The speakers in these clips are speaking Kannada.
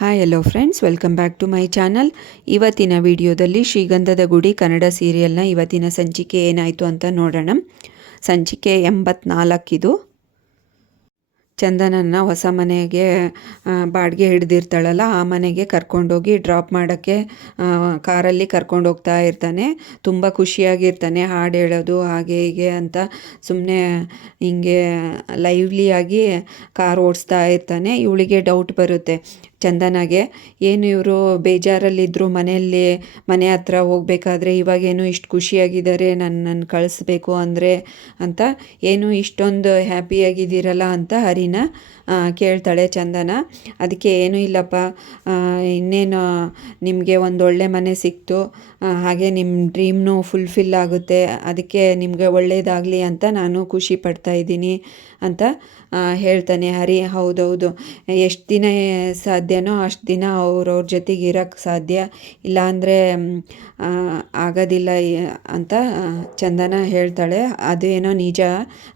Hi hello friends, welcome back to my channel. ಇವತ್ತಿನ ವಿಡಿಯೋದಲ್ಲಿ ಶ್ರೀಗಂಧದ ಗುಡಿ ಕನ್ನಡ ಸೀರಿಯಲ್ನ ಇವತ್ತಿನ ಸಂಚಿಕೆ ಏನಾಯಿತು ಅಂತ ನೋಡೋಣ. ಸಂಚಿಕೆ 84 ಇದು. ಚಂದನನ್ನ ಹೊಸ ಮನೆಗೆ ಬಾಡಿಗೆ ಹಿಡ್ದಿರ್ತಾಳಲ್ಲ, ಆ ಮನೆಗೆ ಕರ್ಕೊಂಡೋಗಿ ಡ್ರಾಪ್ ಮಾಡೋಕ್ಕೆ ಕಾರಲ್ಲಿ ಕರ್ಕೊಂಡೋಗ್ತಾ ಇರ್ತಾನೆ. ತುಂಬ ಖುಷಿಯಾಗಿರ್ತಾನೆ, ಹಾಡು ಹೇಳೋದು ಹಾಗೆ ಹೀಗೆ ಅಂತ ಸುಮ್ಮನೆ ಹಿಂಗೆ ಲೈವ್ಲಿಯಾಗಿ ಕಾರ್ ಓಡಿಸ್ತಾ ಇರ್ತಾನೆ. ಇವಳಿಗೆ ಡೌಟ್ ಬರುತ್ತೆ ಚಂದನಾಗೆ, ಏನು ಇವರು ಬೇಜಾರಲ್ಲಿದ್ದರು ಮನೆಯಲ್ಲಿ, ಮನೆ ಹತ್ರ ಹೋಗ್ಬೇಕಾದ್ರೆ ಇವಾಗೇನು ಇಷ್ಟು ಖುಷಿಯಾಗಿದ್ದಾರೆ ನನ್ನನ್ನು ಕಳಿಸ್ಬೇಕು ಅಂದರೆ ಅಂತ, ಏನು ಇಷ್ಟೊಂದು ಹ್ಯಾಪಿಯಾಗಿದ್ದೀರಲ್ಲ ಅಂತ ಹರಿನ ಕೇಳ್ತಾಳೆ ಚಂದನ. ಅದಕ್ಕೆ ಏನೂ ಇಲ್ಲಪ್ಪ, ಇನ್ನೇನು ನಿಮಗೆ ಒಂದೊಳ್ಳೆ ಮನೆ ಸಿಕ್ತು, ಹಾಗೆ ನಿಮ್ಮ ಡ್ರೀಮ್ನು ಫುಲ್ಫಿಲ್ ಆಗುತ್ತೆ, ಅದಕ್ಕೆ ನಿಮಗೆ ಒಳ್ಳೆಯದಾಗಲಿ ಅಂತ ನಾನು ಖುಷಿ ಪಡ್ತಾ ಇದ್ದೀನಿ ಅಂತ ಹೇಳ್ತಾನೆ ಹರಿ. ಹೌದೌದು, ಎಷ್ಟು ದಿನ ಸಾಧ್ಯನೋ ಅಷ್ಟು ದಿನ ಅವ್ರವ್ರ ಜೊತೆಗೆ ಇರೋಕ್ಕೆ ಸಾಧ್ಯ, ಇಲ್ಲಾಂದರೆ ಆಗೋದಿಲ್ಲ ಅಂತ ಚಂದನ ಹೇಳ್ತಾಳೆ. ಅದೇನೋ ನಿಜ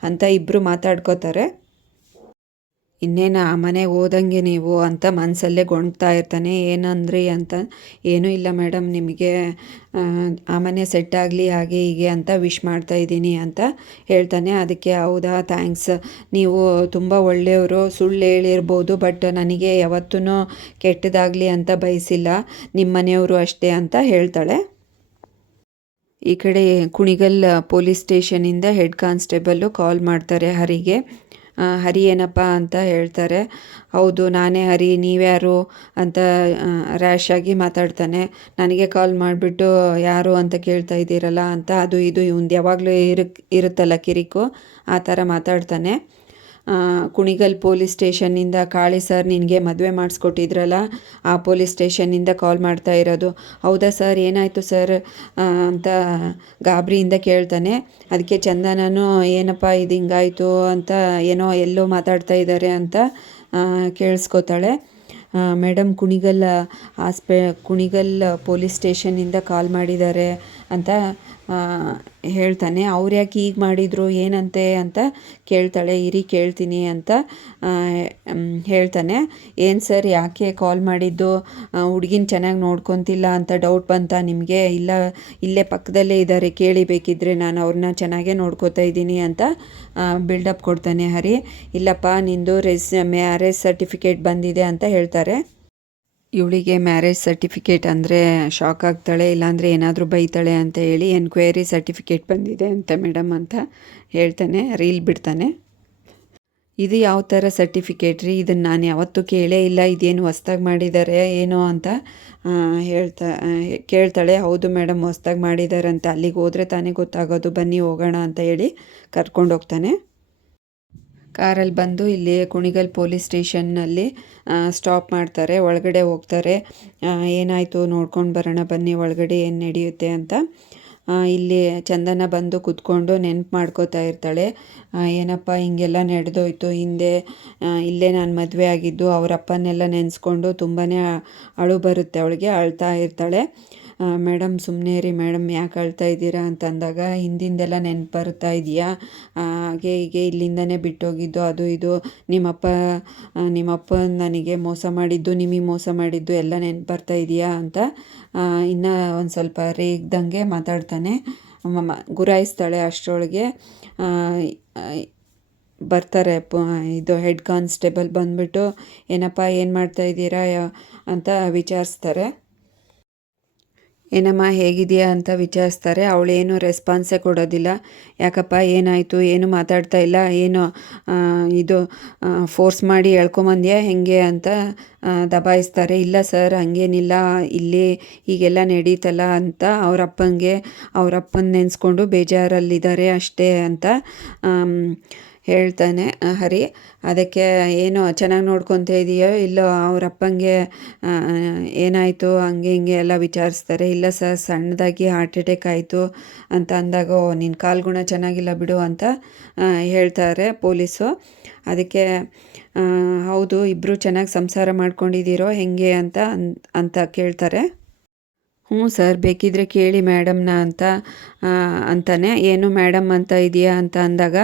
ಅಂತ ಇಬ್ಬರು ಮಾತಾಡ್ಕೋತಾರೆ. ಇನ್ನೇನು ಆ ಮನೆಗೆ ಹೋದಂಗೆ ನೀವು ಅಂತ ಮನಸ್ಸಲ್ಲೇ ಗೊಣ್ತಾ ಇರ್ತಾನೆ. ಏನಂದ್ರಿ ಅಂತ, ಏನೂ ಇಲ್ಲ ಮೇಡಮ್, ನಿಮಗೆ ಆ ಮನೆ ಸೆಟ್ ಆಗಲಿ ಹಾಗೆ ಹೀಗೆ ಅಂತ ವಿಶ್ ಮಾಡ್ತಾ ಇದ್ದೀನಿ ಅಂತ ಹೇಳ್ತಾನೆ. ಅದಕ್ಕೆ ಹೌದಾ, ಥ್ಯಾಂಕ್ಸ್, ನೀವು ತುಂಬ ಒಳ್ಳೆಯವರು, ಸುಳ್ಳು ಹೇಳಿರ್ಬೋದು, ಬಟ್ ನನಗೆ ಯಾವತ್ತೂ ಕೆಟ್ಟದಾಗಲಿ ಅಂತ ಬಯಸಿಲ್ಲ, ನಿಮ್ಮ ಮನೆಯವರು ಅಷ್ಟೇ ಅಂತ ಹೇಳ್ತಾಳೆ. ಈ ಕಡೆ ಕುಣಿಗಲ್ ಪೊಲೀಸ್ ಸ್ಟೇಷನಿಂದ ಹೆಡ್ ಕಾನ್ಸ್ಟೇಬಲ್ಲು ಕಾಲ್ ಮಾಡ್ತಾರೆ ಹರಿಗೆ. ಹರಿ ಏನಪ್ಪ ಅಂತ ಹೇಳ್ತಾರೆ. ಹೌದು ನಾನೇ ಹರಿ, ನೀವ್ಯಾರು ಅಂತ ರ್ಯಾಶಾಗಿ ಮಾತಾಡ್ತಾನೆ. ನನಗೆ ಕಾಲ್ ಮಾಡಿಬಿಟ್ಟು ಯಾರು ಅಂತ ಕೇಳ್ತಾ ಇದ್ದೀರಲ್ಲ ಅಂತ, ಅದು ಇದು ಇವಂದು ಯಾವಾಗಲೂ ಇರುತ್ತಲ್ಲ ಕಿರಿಕು, ಆ ಥರ ಮಾತಾಡ್ತಾನೆ. ಕುಣಿಗಲ್ ಪೊಲೀಸ್ ಸ್ಟೇಷನ್ನಿಂದ ಕಾಳಿ ಸರ್ ನಿನಗೆ ಮದುವೆ ಮಾಡಿಸ್ಕೊಟ್ಟಿದ್ರಲ್ಲ, ಆ ಪೊಲೀಸ್ ಸ್ಟೇಷನ್ನಿಂದ ಕಾಲ್ ಮಾಡ್ತಾ ಇರೋದು. ಹೌದಾ ಸರ್, ಏನಾಯಿತು ಸರ್ ಅಂತ ಗಾಬರಿಯಿಂದ ಕೇಳ್ತಾನೆ. ಅದಕ್ಕೆ ಚಂದನನು ಏನಪ್ಪ ಇದು ಹಿಂಗಾಯಿತು ಅಂತ ಏನೋ ಎಲ್ಲೋ ಮಾತಾಡ್ತಾ ಇದ್ದಾರೆ ಅಂತ ಕೇಳಿಸ್ಕೋತಾಳೆ. ಮೇಡಮ್, ಕುಣಿಗಲ್ ಪೊಲೀಸ್ ಸ್ಟೇಷನ್ನಿಂದ ಕಾಲ್ ಮಾಡಿದ್ದಾರೆ ಅಂತ ಹೇಳ್ತಾನೆ. ಅವ್ರು ಯಾಕೆ ಈಗ ಮಾಡಿದರು, ಏನಂತೆ ಅಂತ ಕೇಳ್ತಾಳೆ. ಇರಿ ಕೇಳ್ತೀನಿ ಅಂತ ಹೇಳ್ತಾನೆ. ಏನು ಸರ್, ಯಾಕೆ ಕಾಲ್ ಮಾಡಿದ್ದು, ಹುಡುಗಿನ ಚೆನ್ನಾಗಿ ನೋಡ್ಕೊತಿಲ್ಲ ಅಂತ ಡೌಟ್ ಬಂತಾ ನಿಮಗೆ? ಇಲ್ಲ, ಇಲ್ಲೇ ಪಕ್ಕದಲ್ಲೇ ಇದ್ದಾರೆ, ಕೇಳಿ ಬೇಕಿದ್ದರೆ, ನಾನು ಅವ್ರನ್ನ ಚೆನ್ನಾಗೇ ನೋಡ್ಕೋತಾ ಇದ್ದೀನಿ ಅಂತ ಬಿಲ್ಡಪ್ ಕೊಡ್ತಾನೆ ಹರಿ. ಇಲ್ಲಪ್ಪ, ನಿಂದು ಮ್ಯಾರೇಜ್ ಸರ್ಟಿಫಿಕೇಟ್ ಬಂದಿದೆ ಅಂತ ಹೇಳ್ತಾರೆ. ಇವಳಿಗೆ ಮ್ಯಾರೇಜ್ ಸರ್ಟಿಫಿಕೇಟ್ ಅಂದರೆ ಶಾಕ್ ಆಗ್ತಾಳೆ, ಇಲ್ಲಾಂದರೆ ಏನಾದರೂ ಬೈತಾಳೆ ಅಂತ ಹೇಳಿ ಎನ್ಕ್ವೈರಿ ಸರ್ಟಿಫಿಕೇಟ್ ಬಂದಿದೆ ಅಂತ ಮೇಡಮ್ ಅಂತ ಹೇಳ್ತಾನೆ. ರೀಲ್ ಬಿಡ್ತಾನೆ. ಇದು ಯಾವ ಥರ ಸರ್ಟಿಫಿಕೇಟ್ ರೀ, ಇದನ್ನು ನಾನು ಯಾವತ್ತೂ ಕೇಳೇ ಇಲ್ಲ, ಇದೇನು ಹೊಸ್ದಾಗಿ ಮಾಡಿದ್ದಾರೆ ಏನೋ ಅಂತ ಕೇಳ್ತಾಳೆ. ಹೌದು ಮೇಡಮ್, ಹೊಸ್ದಾಗಿ ಮಾಡಿದ್ದಾರೆ ಅಂತ, ಅಲ್ಲಿಗೆ ಹೋದರೆ ತಾನೇ ಗೊತ್ತಾಗೋದು, ಬನ್ನಿ ಹೋಗೋಣ ಅಂತ ಹೇಳಿ ಕರ್ಕೊಂಡೋಗ್ತಾನೆ. ಕಾರಲ್ಲಿ ಬಂದು ಇಲ್ಲಿ ಕುಣಿಗಲ್ ಪೊಲೀಸ್ ಸ್ಟೇಷನ್ನಲ್ಲಿ ಸ್ಟಾಪ್ ಮಾಡ್ತಾರೆ. ಒಳಗಡೆ ಹೋಗ್ತಾರೆ. ಏನಾಯಿತು ನೋಡ್ಕೊಂಡು ಬರೋಣ ಬನ್ನಿ ಒಳಗಡೆ ಏನು ನಡೆಯುತ್ತೆ ಅಂತ. ಇಲ್ಲಿ ಚಂದನ ಬಂದು ಕೂತ್ಕೊಂಡು ನೆನಪು ಮಾಡ್ಕೋತಾ ಇರ್ತಾಳೆ. ಏನಪ್ಪ ಹಿಂಗೆಲ್ಲ ನಡೆದೋಯ್ತು ಹಿಂದೆ, ಇಲ್ಲೇ ನಾನು ಮದುವೆ ಆಗಿದ್ದು, ಅವ್ರ ಅಪ್ಪನ್ನೆಲ್ಲ ನೆನೆಸ್ಕೊಂಡು ತುಂಬಾ ಅಳು ಬರುತ್ತೆ ಅವಳಿಗೆ, ಅಳ್ತಾ ಇರ್ತಾಳೆ. ಮೇಡಮ್ ಸುಮ್ಮನೆ ರೀ ಮೇಡಮ್, ಯಾಕೆ ಅಳ್ತಾ ಇದ್ದೀರಾ ಅಂತ ಅಂದಾಗ, ಹಿಂದಿಂದೆಲ್ಲ ನೆನಪು ಬರ್ತಾ ಇದೆಯಾ, ಹಾಗೆ ಹೀಗೆ ಇಲ್ಲಿಂದನೇ ಬಿಟ್ಟೋಗಿದ್ದು, ಅದು ಇದು, ನಿಮ್ಮಪ್ಪ ನನಗೆ ಮೋಸ ಮಾಡಿದ್ದು, ನಿಮಗೆ ಮೋಸ ಮಾಡಿದ್ದು ಎಲ್ಲ ನೆನಪು ಬರ್ತಾ ಇದೆಯಾ ಅಂತ ಇನ್ನೂ ಒಂದು ಸ್ವಲ್ಪ ರೇಗ್ದಂಗೆ ಮಾತಾಡ್ತಾನೆ. ಗುರಾಯಿಸ್ತಾಳೆ. ಅಷ್ಟರೊಳಗೆ ಬರ್ತಾರೆ ಇದು ಹೆಡ್ ಕಾನ್ಸ್ಟೇಬಲ್ ಬಂದುಬಿಟ್ಟು, ಏನಪ್ಪ ಏನು ಮಾಡ್ತಾ ಇದ್ದೀರಾ ಅಂತ ವಿಚಾರಿಸ್ತಾರೆ. ಏನಮ್ಮ ಹೇಗಿದೆಯಾ ಅಂತ ವಿಚಾರಿಸ್ತಾರೆ. ಅವಳೇನು ರೆಸ್ಪಾನ್ಸೇ ಕೊಡೋದಿಲ್ಲ. ಯಾಕಪ್ಪ ಏನಾಯಿತು, ಏನು ಮಾತಾಡ್ತಾ ಇಲ್ಲ, ಏನು ಇದು ಫೋರ್ಸ್ ಮಾಡಿ ಎಳ್ಕೊಂಬಂದ್ಯಾ ಹೆಂಗೆ ಅಂತ ದಬಾಯಿಸ್ತಾರೆ. ಇಲ್ಲ ಸರ್, ಹಾಗೇನಿಲ್ಲ, ಇಲ್ಲಿ ಹೀಗೆಲ್ಲ ನಡೀತಲ್ಲ ಅಂತ ಅವ್ರ ಅಪ್ಪನ ನೆನೆಸ್ಕೊಂಡು ಬೇಜಾರಲ್ಲಿದ್ದಾರೆ ಅಷ್ಟೇ ಅಂತ ಹೇಳ್ತಾನೆ ಹರಿ. ಅದಕ್ಕೆ ಏನೋ ಚೆನ್ನಾಗಿ ನೋಡ್ಕೊತಾ ಇದೆಯೋ ಇಲ್ಲೋ, ಅವ್ರ ಅಪ್ಪಂಗೆ ಏನಾಯಿತು ಹಂಗೆ ಹಿಂಗೆ ಎಲ್ಲ ವಿಚಾರಿಸ್ತಾರೆ. ಇಲ್ಲ ಸರ್, ಸಣ್ಣದಾಗಿ ಹಾರ್ಟ್ ಅಟ್ಯಾಕ್ ಆಯಿತು ಅಂತ ಅಂದಾಗ, ನಿನ್ನ ಕಾಲ್ಗುಣ ಚೆನ್ನಾಗಿಲ್ಲ ಬಿಡು ಅಂತ ಹೇಳ್ತಾರೆ ಪೊಲೀಸು. ಅದಕ್ಕೆ ಹೌದು, ಇಬ್ಬರು ಚೆನ್ನಾಗಿ ಸಂಸಾರ ಮಾಡ್ಕೊಂಡಿದ್ದೀರೋ ಹೆಂಗೆ ಅಂತ ಕೇಳ್ತಾರೆ. ಹ್ಞೂ ಸರ್, ಬೇಕಿದ್ದರೆ ಕೇಳಿ ಮೇಡಮ್ನ ಅಂತ ಅಂತಾನೆ. ಏನು ಮೇಡಮ್ ಅಂತ ಇದೆಯಾ ಅಂತ ಅಂದಾಗ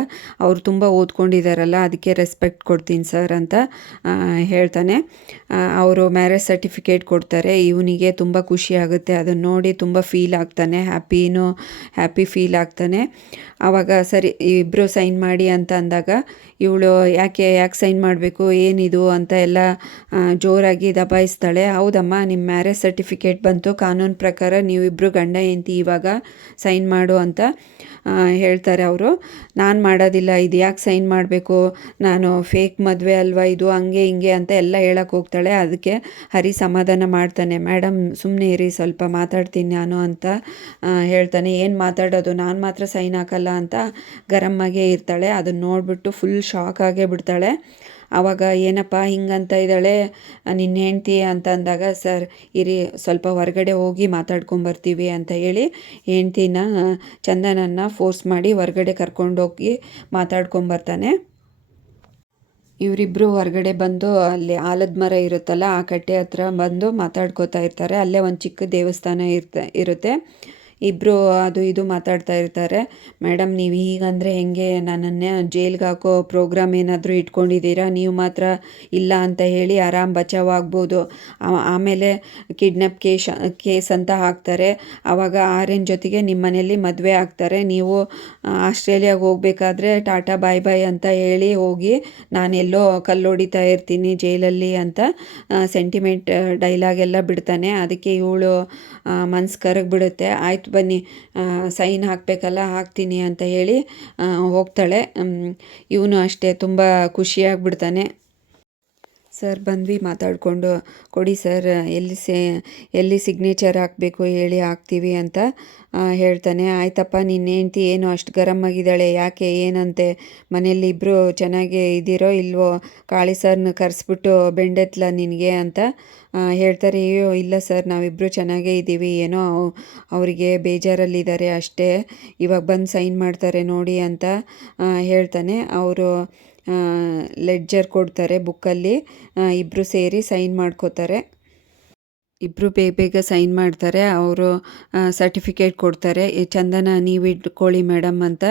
ಅವ್ರು ತುಂಬ ಓದ್ಕೊಂಡಿದ್ದಾರಲ್ಲ, ಅದಕ್ಕೆ ರೆಸ್ಪೆಕ್ಟ್ ಕೊಡ್ತೀನಿ ಸರ್ ಅಂತ ಹೇಳ್ತಾನೆ. ಅವರು ಮ್ಯಾರೇಜ್ ಸರ್ಟಿಫಿಕೇಟ್ ಕೊಡ್ತಾರೆ. ಇವನಿಗೆ ತುಂಬ ಖುಷಿ ಆಗುತ್ತೆ, ಅದನ್ನು ನೋಡಿ ತುಂಬ ಫೀಲ್ ಆಗ್ತಾನೆ, ಹ್ಯಾಪಿ ಫೀಲ್ ಆಗ್ತಾನೆ. ಆವಾಗ ಸರಿ ಇಬ್ಬರು ಸೈನ್ ಮಾಡಿ ಅಂತ ಅಂದಾಗ ಇವಳು ಯಾಕೆ ಸೈನ್ ಮಾಡಬೇಕು, ಏನಿದು ಅಂತ ಎಲ್ಲ ಜೋರಾಗಿ ದಬಾಯಿಸ್ತಾಳೆ. ಹೌದಮ್ಮ, ನಿಮ್ಮ ಮ್ಯಾರೇಜ್ ಸರ್ಟಿಫಿಕೇಟ್ ಬಂತು, ಕಾನೂನು ಪ್ರಕಾರ ನೀವಿಬ್ಬರು ಗಂಡ ಹೆಂಡತಿ ಇವಾಗ ಸೈನ್ ಮಾಡು ಅಂತ ಹೇಳ್ತಾರೆ ಅವರು. ನಾನು ಮಾಡೋದಿಲ್ಲ, ಇದು ಯಾಕೆ ಸೈನ್ ಮಾಡಬೇಕು, ನಾನು ಫೇಕ್ ಮದುವೆ ಅಲ್ವಾ ಇದು, ಹಂಗೆ ಹಿಂಗೆ ಅಂತ ಎಲ್ಲ ಹೇಳಕ್ಕೆ ಹೋಗ್ತಾಳೆ. ಅದಕ್ಕೆ ಹರಿ ಸಮಾಧಾನ ಮಾಡ್ತಾನೆ. ಮೇಡಮ್ ಸುಮ್ಮನೆ ಇರಿ, ಸ್ವಲ್ಪ ಮಾತಾಡ್ತೀನಿ ನಾನು ಅಂತ ಹೇಳ್ತಾನೆ. ಏನು ಮಾತಾಡೋದು, ನಾನು ಮಾತ್ರ ಸೈನ್ ಹಾಕಲ್ಲ ಅಂತ ಗರಮ್ಮಾಗೆ ಇರ್ತಾಳೆ. ಅದನ್ನು ನೋಡಿಬಿಟ್ಟು ಫುಲ್ ಶಾಕ್ ಆಗೇ ಬಿಡ್ತಾಳೆ. ಆವಾಗ ಏನಪ್ಪ ಹಿಂಗಂತ ಇದ್ದಾಳೆ ನಿನ್ನ ಹೆಂಡ್ತಿ ಅಂತ ಅಂದಾಗ, ಸರ್ ಇರಿ ಸ್ವಲ್ಪ ಹೊರಗಡೆ ಹೋಗಿ ಮಾತಾಡ್ಕೊಂಬರ್ತೀವಿ ಅಂತ ಹೇಳಿ ಹೆಂಡ್ತಿನ ಚಂದನನ್ನು ಫೋರ್ಸ್ ಮಾಡಿ ಹೊರಗಡೆ ಕರ್ಕೊಂಡೋಗಿ ಮಾತಾಡ್ಕೊಂಬರ್ತಾನೆ. ಇವರಿಬ್ಬರು ಹೊರಗಡೆ ಬಂದು ಅಲ್ಲಿ ಆಲದ ಮರ ಇರುತ್ತಲ್ಲ, ಆ ಕಟ್ಟೆ ಹತ್ರ ಬಂದು ಮಾತಾಡ್ಕೋತಾ ಇರ್ತಾರೆ. ಅಲ್ಲೇ ಒಂದು ಚಿಕ್ಕ ದೇವಸ್ಥಾನ ಇರುತ್ತೆ. ಇಬ್ಬರು ಅದು ಇದು ಮಾತಾಡ್ತಾ ಇರ್ತಾರೆ. ಮೇಡಮ್ ನೀವು ಹೀಗಂದರೆ ಹೆಂಗೆ, ನನ್ನನ್ನೇ ಜೈಲ್ಗೆ ಹಾಕೋ ಪ್ರೋಗ್ರಾಮ್ ಏನಾದರೂ ಇಟ್ಕೊಂಡಿದ್ದೀರಾ, ನೀವು ಮಾತ್ರ ಇಲ್ಲ ಅಂತ ಹೇಳಿ ಆರಾಮ್ ಬಚಾವಾಗ್ಬೋದು. ಆಮೇಲೆ ಕಿಡ್ನಾಪ್ ಕೇಸ್ ಅಂತ ಹಾಕ್ತಾರೆ. ಆವಾಗ ಆರ್ಯನ್ ಜೊತೆಗೆ ನಿಮ್ಮ ಮನೇಲಿ ಮದುವೆ ಆಗ್ತಾರೆ. ನೀವು ಆಸ್ಟ್ರೇಲಿಯಾಗೆ ಹೋಗ್ಬೇಕಾದ್ರೆ ಟಾಟಾ ಬಾಯ್ ಬಾಯ್ ಅಂತ ಹೇಳಿ ಹೋಗಿ, ನಾನೆಲ್ಲೋ ಕಲ್ಲೊಡಿತಾ ಇರ್ತೀನಿ ಜೈಲಲ್ಲಿ ಅಂತ ಸೆಂಟಿಮೆಂಟ್ ಡೈಲಾಗ್ ಎಲ್ಲ ಬಿಡ್ತಾನೆ. ಅದಕ್ಕೆ ಇವಳು ಮನ್ಸು ಕರಗಿಬಿಡುತ್ತೆ. ಆಯ್ತು ಬನ್ನಿ ಸೈನ್ ಹಾಕಬೇಕಲ್ಲ, ಹಾಕ್ತೀನಿ ಅಂತ ಹೇಳಿ ಹೋಗ್ತಾಳೆ. ಇವನು ಅಷ್ಟೇ ತುಂಬ ಖುಷಿಯಾಗಿಬಿಡ್ತಾನೆ. ಸರ್ ಬಂದ್ವಿ ಮಾತಾಡಿಕೊಂಡು, ಕೊಡಿ ಸರ್ ಎಲ್ಲಿ ಸಿಗ್ನೇಚರ್ ಹಾಕಬೇಕು ಹೇಳಿ ಹಾಕ್ತೀವಿ ಅಂತ ಹೇಳ್ತಾನೆ. ಆಯ್ತಪ್ಪ, ನಿನ್ನ ಹೆಂಡ್ತಿ ಏನು ಅಷ್ಟು ಗರಮ್ ಆಗಿದ್ದಾಳೆ, ಯಾಕೆ ಏನಂತೆ, ಮನೇಲಿ ಇಬ್ಬರು ಚೆನ್ನಾಗಿ ಇದ್ದೀರೋ ಇಲ್ವೋ, ಕಾಳಿ ಸರ್ನ ಕರೆಸ್ಬಿಟ್ಟು ಬೆಂಡೆತ್ಲ ನಿನಗೆ ಅಂತ ಹೇಳ್ತಾರೆ. ಅಯ್ಯೋ ಇಲ್ಲ ಸರ್, ನಾವಿಬ್ಬರು ಚೆನ್ನಾಗೇ ಇದ್ದೀವಿ, ಏನೋ ಅವರಿಗೆ ಬೇಜಾರಲ್ಲಿದ್ದಾರೆ ಅಷ್ಟೇ, ಇವಾಗ ಬಂದು ಸೈನ್ ಮಾಡ್ತಾರೆ ನೋಡಿ ಅಂತ ಹೇಳ್ತಾನೆ. ಅವರು ಲೆಡ್ಜರ್ ಕೊಡ್ತಾರೆ ಬುಕ್ಕಲ್ಲಿ, ಇಬ್ಬರು ಸೇರಿ ಸೈನ್ ಮಾಡ್ಕೋತಾರೆ. ಇಬ್ಬರು ಬೇಗ ಸೈನ್ ಮಾಡ್ತಾರೆ. ಅವರು ಸರ್ಟಿಫಿಕೇಟ್ ಕೊಡ್ತಾರೆ. ಚಂದನ ನೀವು ಇಟ್ಕೊಳ್ಳಿ ಮೇಡಮ್ ಅಂತ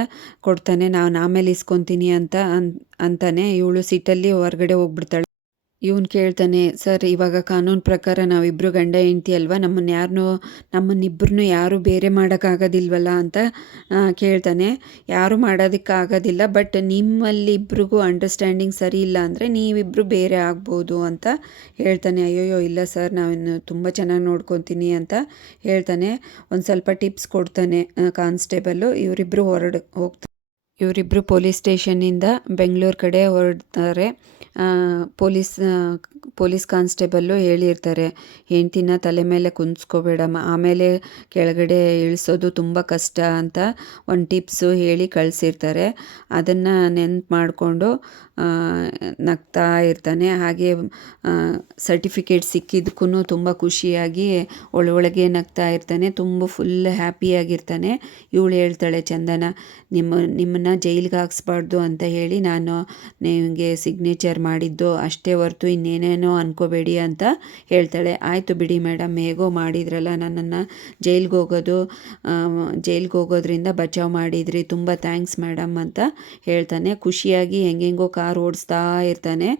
ಕೊಡ್ತಾನೆ. ನಾನು ಆಮೇಲೆ ಇಸ್ಕೊತೀನಿ ಅಂತಾನೆ. ಇವಳು ಸೀಟಲ್ಲಿ ಹೊರಗಡೆ ಹೋಗ್ಬಿಡ್ತಾಳೆ. ಇವನು ಕೇಳ್ತಾನೆ, ಸರ್ ಇವಾಗ ಕಾನೂನು ಪ್ರಕಾರ ನಾವಿಬ್ಬರು ಗಂಡ ಹೆಂಡ್ತಿ ಅಲ್ವಾ, ನಮ್ಮನ್ನಿಬ್ಬರನ್ನೂ ಯಾರೂ ಬೇರೆ ಮಾಡೋಕ್ಕಾಗೋದಿಲ್ವಲ್ಲ ಅಂತ ಕೇಳ್ತಾನೆ. ಯಾರೂ ಮಾಡೋದಕ್ಕಾಗೋದಿಲ್ಲ, ಬಟ್ ನಿಮ್ಮಲ್ಲಿ ಇಬ್ರಿಗೂ ಅಂಡರ್ಸ್ಟ್ಯಾಂಡಿಂಗ್ ಸರಿ ಇಲ್ಲ ಅಂದರೆ ನೀವಿಬ್ಬರು ಬೇರೆ ಆಗ್ಬೋದು ಅಂತ ಹೇಳ್ತಾನೆ. ಅಯ್ಯೋಯ್ಯೋ ಇಲ್ಲ ಸರ್, ನಾನು ತುಂಬ ಚೆನ್ನಾಗಿ ನೋಡ್ಕೊತೀನಿ ಅಂತ ಹೇಳ್ತಾನೆ. ಒಂದು ಸ್ವಲ್ಪ ಟಿಪ್ಸ್ ಕೊಡ್ತಾನೆ ಕಾನ್ಸ್ಟೇಬಲ್ಲು. ಇವರಿಬ್ಬರು ಇವರಿಬ್ಬರು ಪೊಲೀಸ್ ಸ್ಟೇಷನ್ನಿಂದ ಬೆಂಗಳೂರು ಕಡೆ ಹೊರಡ್ತಾರೆ. ಪೊಲೀಸ್ ಕಾನ್ಸ್ಟೇಬಲ್ಲು ಹೇಳಿರ್ತಾರೆ, ಹೆಂಡ್ತಿನ ತಲೆ ಮೇಲೆ ಕುಂದಿಸ್ಕೋಬೇಡ, ಆಮೇಲೆ ಕೆಳಗಡೆ ಇಳಿಸೋದು ತುಂಬ ಕಷ್ಟ ಅಂತ ಒಂದು ಟಿಪ್ಸು ಹೇಳಿ ಕಳಿಸಿರ್ತಾರೆ. ಅದನ್ನು ನೆನ್ಪು ಮಾಡಿಕೊಂಡು ನಗ್ತಾ ಇರ್ತಾನೆ. ಹಾಗೆ ಸರ್ಟಿಫಿಕೇಟ್ ಸಿಕ್ಕಿದ್ದಕ್ಕೂ ತುಂಬ ಖುಷಿಯಾಗಿ ಒಳಗೆ ನಗ್ತಾ ಇರ್ತಾನೆ. ತುಂಬ ಫುಲ್ ಹ್ಯಾಪಿಯಾಗಿರ್ತಾನೆ. ಇವಳು ಹೇಳ್ತಾಳೆ, ಚಂದನ ನಿಮ್ಮನ್ನು ಜೈಲಿಗೆ ಹಾಕ್ಸ್ಬಾರ್ದು ಅಂತ ಹೇಳಿ ನಾನು ನಿಮಗೆ ಸಿಗ್ನೇಚರ್ ಮಾಡಿದ್ದು ಅಷ್ಟೇ ಹೊರತು ಇನ್ನೇನೇನೋ ಅನ್ಕೋಬೇಡಿ ಅಂತ ಹೇಳ್ತಾಳೆ. ಆಯಿತು ಬಿಡಿ ಮೇಡಮ್, ಹೇಗೋ ಮಾಡಿದ್ರಲ್ಲ, ನನ್ನನ್ನು ಜೈಲ್ಗೆ ಹೋಗೋದ್ರಿಂದ ಬಚಾವ್ ಮಾಡಿದ್ರಿ, ತುಂಬ ಥ್ಯಾಂಕ್ಸ್ ಮೇಡಮ್ ಅಂತ ಹೇಳ್ತಾನೆ. ಖುಷಿಯಾಗಿ ಹೆಂಗೆಂಗೋ ಕಾರ್ ಓಡಿಸ್ತಾ ಇರ್ತಾನೆ.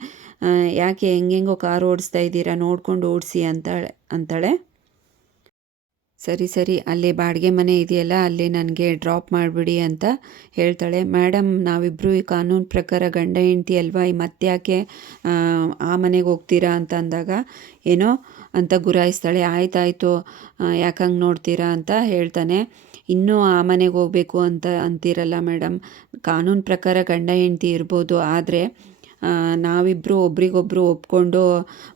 ಯಾಕೆ ಹೆಂಗೆಂಗೋ ಕಾರ್ ಓಡಿಸ್ತಾ ಇದ್ದೀರಾ, ನೋಡ್ಕೊಂಡು ಓಡಿಸಿ ಅಂತಾಳೆ. ಸರಿ ಅಲ್ಲೇ ಬಾಡಿಗೆ ಮನೆ ಇದೆಯಲ್ಲ, ಅಲ್ಲಿ ನನಗೆ ಡ್ರಾಪ್ ಮಾಡಿಬಿಡಿ ಅಂತ ಹೇಳ್ತಾಳೆ. ಮೇಡಮ್ ನಾವಿಬ್ಬರು ಈ ಕಾನೂನು ಪ್ರಕಾರ ಗಂಡ ಹೆಂಡ್ತಿ ಅಲ್ವಾ, ಮತ್ತೆ ಯಾಕೆ ಆ ಮನೆಗೆ ಹೋಗ್ತೀರಾ ಅಂತ ಅಂದಾಗ ಏನೋ ಅಂತ ಗುರಾಯಿಸ್ತಾಳೆ. ಆಯ್ತಾಯಿತು, ಯಾಕಂಗೆ ನೋಡ್ತೀರಾ ಅಂತ ಹೇಳ್ತಾನೆ. ಇನ್ನೂ ಆ ಮನೆಗೆ ಹೋಗಬೇಕು ಅಂತ ಅಂತೀರಲ್ಲ ಮೇಡಮ್, ಕಾನೂನು ಪ್ರಕಾರ ಗಂಡ ಹೆಂಡ್ತಿ ಇರ್ಬೋದು, ಆದರೆ ನಾವಿಬ್ಬರು ಒಬ್ರಿಗೊಬ್ರು ಒಪ್ಕೊಂಡು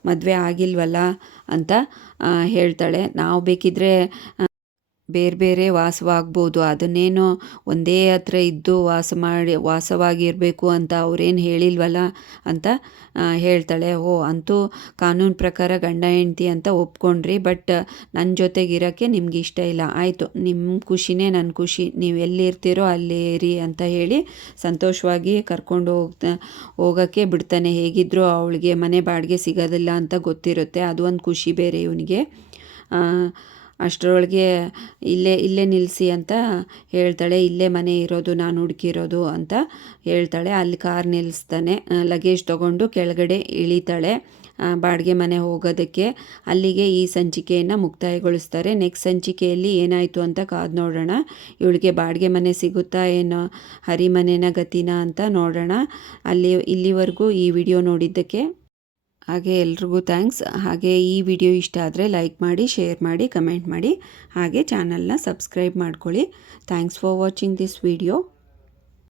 ಮದುವೆ ಆಗಿಲ್ವಲ್ಲ ಅಂತ ಹೇಳ್ತಾಳೆ. ನಾವು ಬೇಕಿದ್ರೆ ಬೇರೆ ವಾಸವಾಗ್ಬೋದು, ಅದನ್ನೇನೋ ಒಂದೇ ಹತ್ರ ಇದ್ದು ವಾಸವಾಗಿರಬೇಕು ಅಂತ ಅವರೇನು ಹೇಳಿಲ್ವಲ್ಲ ಅಂತ ಹೇಳ್ತಾಳೆ. ಅಂತೂ ಕಾನೂನು ಪ್ರಕಾರ ಗಂಡ ಹೆಂಡ್ತಿ ಅಂತ ಒಪ್ಕೊಂಡ್ರಿ, ಬಟ್ ನನ್ನ ಜೊತೆಗಿರೋಕ್ಕೆ ನಿಮ್ಗೆ ಇಷ್ಟ ಇಲ್ಲ, ಆಯಿತು ನಿಮ್ಮ ಖುಷಿನೇ ನನ್ನ ಖುಷಿ, ನೀವು ಎಲ್ಲಿರ್ತೀರೋ ಅಲ್ಲಿ ಇರಿ ಅಂತ ಹೇಳಿ ಸಂತೋಷವಾಗಿ ಕರ್ಕೊಂಡು ಹೋಗೋಕ್ಕೆ ಬಿಡ್ತಾನೆ. ಹೇಗಿದ್ದರೂ ಅವಳಿಗೆ ಮನೆ ಬಾಡಿಗೆ ಸಿಗೋದಿಲ್ಲ ಅಂತ ಗೊತ್ತಿರುತ್ತೆ, ಅದು ಒಂದು ಖುಷಿ ಬೇರೆ ಇವನಿಗೆ. ಅಷ್ಟರೊಳಗೆ ಇಲ್ಲೇ ನಿಲ್ಲಿಸಿ ಅಂತ ಹೇಳ್ತಾಳೆ. ಇಲ್ಲೇ ಮನೆ ಇರೋದು, ನಾನು ಹುಡುಕಿರೋದು ಅಂತ ಹೇಳ್ತಾಳೆ. ಅಲ್ಲಿ ಕಾರ್ ನಿಲ್ಲಿಸ್ತಾನೆ, ಲಗೇಜ್ ತೊಗೊಂಡು ಕೆಳಗಡೆ ಇಳಿತಾಳೆ ಬಾಡಿಗೆ ಮನೆ ಹೋಗೋದಕ್ಕೆ. ಅಲ್ಲಿಗೆ ಈ ಸಂಚಿಕೆಯನ್ನು ಮುಕ್ತಾಯಗೊಳಿಸ್ತಾರೆ. ನೆಕ್ಸ್ಟ್ ಸಂಚಿಕೆಯಲ್ಲಿ ಏನಾಯಿತು ಅಂತ ಕಾದು ನೋಡೋಣ. ಇವಳಿಗೆ ಬಾಡಿಗೆ ಮನೆ ಸಿಗುತ್ತಾ ಏನೋ, ಹರಿಮನೆನ ಗತಿನ ಅಂತ ನೋಡೋಣ. ಇಲ್ಲಿವರೆಗೂ ಈ ವಿಡಿಯೋ ನೋಡಿದ್ದಕ್ಕೆ ಹಾಗೆ ಎಲ್ರಿಗೂ ಥ್ಯಾಂಕ್ಸ್. ಹಾಗೆ ಈ ವಿಡಿಯೋ ಇಷ್ಟ ಆದರೆ ಲೈಕ್ ಮಾಡಿ, ಶೇರ್ ಮಾಡಿ, ಕಮೆಂಟ್ ಮಾಡಿ, ಹಾಗೆ ಚಾನಲ್ನ ಸಬ್ಸ್ಕ್ರೈಬ್ ಮಾಡ್ಕೊಳ್ಳಿ. Thanks for watching this video.